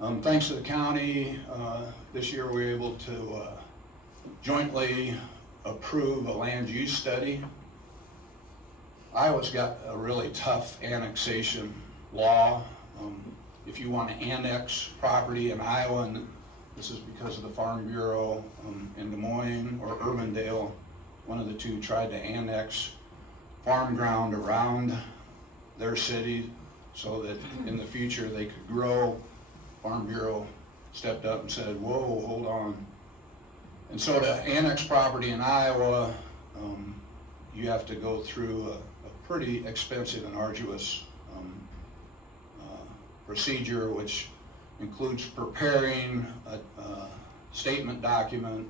Thanks to the county, this year we were able to jointly approve a land use study. Iowa's got a really tough annexation law. If you want to annex property in Iowa, and this is because of the Farm Bureau in Des Moines or Urbandale, one of the two tried to annex farm ground around their city so that in the future they could grow. Farm Bureau stepped up and said, whoa, hold on. And so to annex property in Iowa, you have to go through a pretty expensive and arduous procedure, which includes preparing a statement document,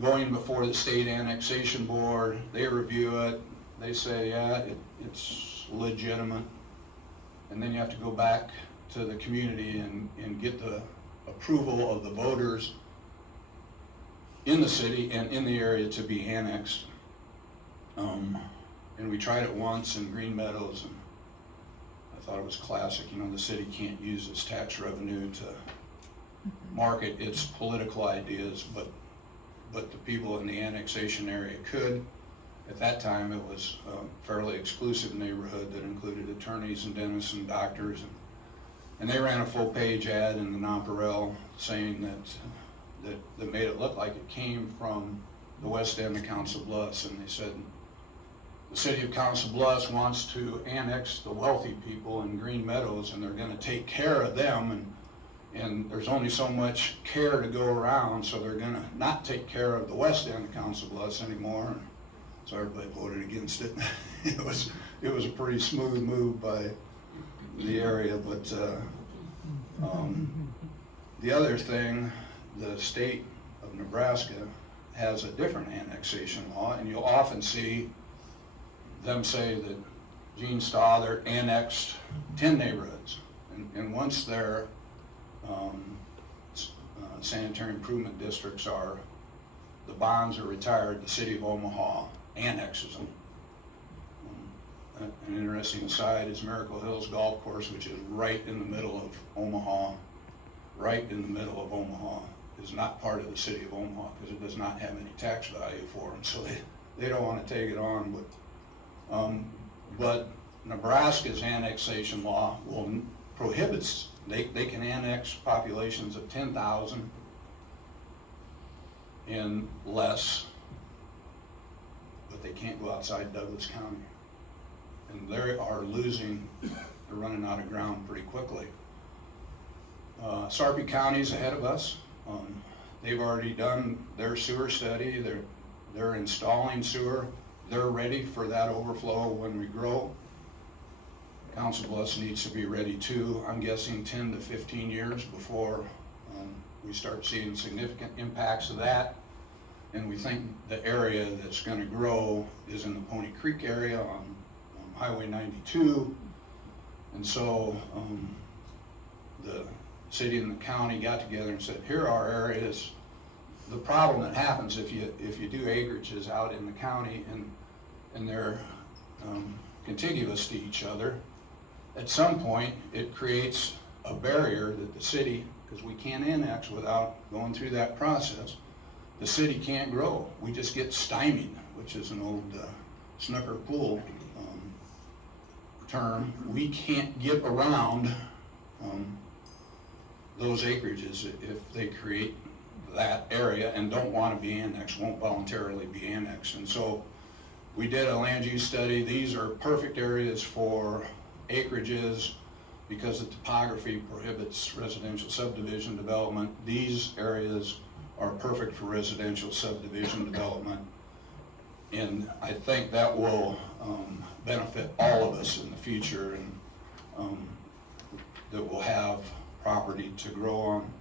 going before the state annexation board. They review it, they say, yeah, it's legitimate. And then you have to go back to the community and get the approval of the voters in the city and in the area to be annexed. And we tried it once in Green Meadows, and I thought it was classic. You know, the city can't use its tax revenue to market its political ideas, but the people in the annexation area could. At that time, it was a fairly exclusive neighborhood that included attorneys and dentists and doctors, and they ran a full-page ad in the Nonpareil saying that made it look like it came from the west end of Council-Bluffs, and they said the city of Council-Bluffs wants to annex the wealthy people in Green Meadows, and they're going to take care of them, and there's only so much care to go around, so they're going to not take care of the west end of Council-Bluffs anymore. So everybody voted against it. It was a pretty smooth move by the area, but the other thing, the state of Nebraska has a different annexation law, and you'll often see them say that Gene Stother annexed 10 neighborhoods, and once their sanitary improvement districts the bonds are retired, the city of Omaha annexes them. An interesting aside is Miracle Hills Golf Course, which is right in the middle of Omaha, is not part of the city of Omaha because it does not have any tax value for them, so they don't want to take it on. But Nebraska's annexation law prohibits, they can annex populations of 10,000 and less, but they can't go outside Douglas County. And they are losing, they're running out of ground pretty quickly. Sarpy County's ahead of us. They've already done their sewer study. They're installing sewer. They're ready for that overflow when we grow. Council-Bluffs needs to be ready too. I'm guessing 10 to 15 years before we start seeing significant impacts of that. And we think the area that's going to grow is in the Pony Creek area on Highway 92. And so the city and the county got together and said, here are areas. The problem that happens if you do acreages out in the county and they're contiguous to each other, at some point it creates a barrier that the city, because we can't annex without going through that process, the city can't grow. We just get stymied, which is an old snooker pool term. We can't get around those acreages if they create that area and don't want to be annexed, won't voluntarily be annexed. And so we did a land use study. These are perfect areas for acreages because the topography prohibits residential subdivision development. These areas are perfect for residential subdivision development. And I think that will benefit all of us in the future, and that will have property to grow on.